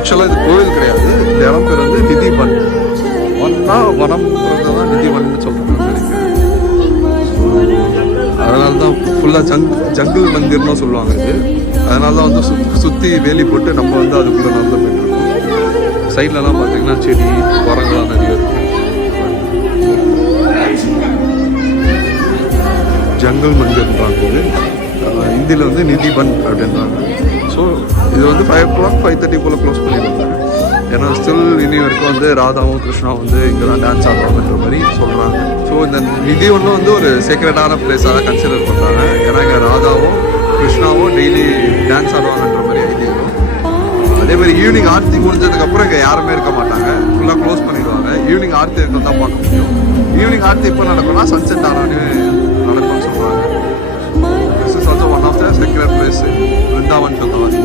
ஆக்சுவலாக இது கோவில் கிடையாது. இந்த இடம் பேர் வந்து நிதிவன். வன்னா வனம்ன்றது தான் நிதிவன்னு சொல்கிறாங்க நினைக்கிறேன். அதனால தான் ஃபுல்லாக ஜங்கிள் மந்திர்னு சொல்லுவாங்க இது. அதனால தான் வந்து சுற்றி வேலி போட்டு நம்ம வந்து அதுக்குள்ளே நடந்து போயிட்டு இருக்கோம். சைட்லலாம் பார்த்தீங்கன்னா செடி மரங்கள்லாம் நிறைய இருக்குது. ஜங்கிள் மந்திர்ன்றாங்க இது. ஹிந்தியில் வந்து நிதிவன் அப்படின்றாங்க. ஸோ இது வந்து 5 o'clock 5:30 போல் க்ளோஸ் பண்ணிடுவாங்க. ஏன்னா ஸ்டில் இனி வரைக்கும் வந்து ராதாவும் கிருஷ்ணாவும் வந்து இங்கே தான் டான்ஸ் ஆடுவாங்கன்ற மாதிரி சொல்கிறாங்க. ஸோ இந்த நிதிவனும் வந்து ஒரு சீக்ரெட்டான பிளேஸாக தான் கன்சிடர் பண்ணுறாங்க. ஏன்னா இங்கே ராதாவும் கிருஷ்ணாவும் டெய்லி டான்ஸ் ஆடுவாங்கன்ற மாதிரி ஐதீகம். அதே மாதிரி ஈவினிங் ஆர்த்தி முடிஞ்சதுக்கப்புறம் இங்கே யாருமே இருக்க மாட்டாங்க. ஃபுல்லாக க்ளோஸ் பண்ணிடுவாங்க. ஈவினிங் ஆர்த்தி இருக்க தான் பார்க்க முடியும். ஈவினிங் ஆர்த்தி எப்போ நடக்கும்னா சன்செட் ஆனோடனே நடக்கும்னு சொல்கிறாங்க. This is also one of the secret place, Vrindavan சொல்லுவாங்க.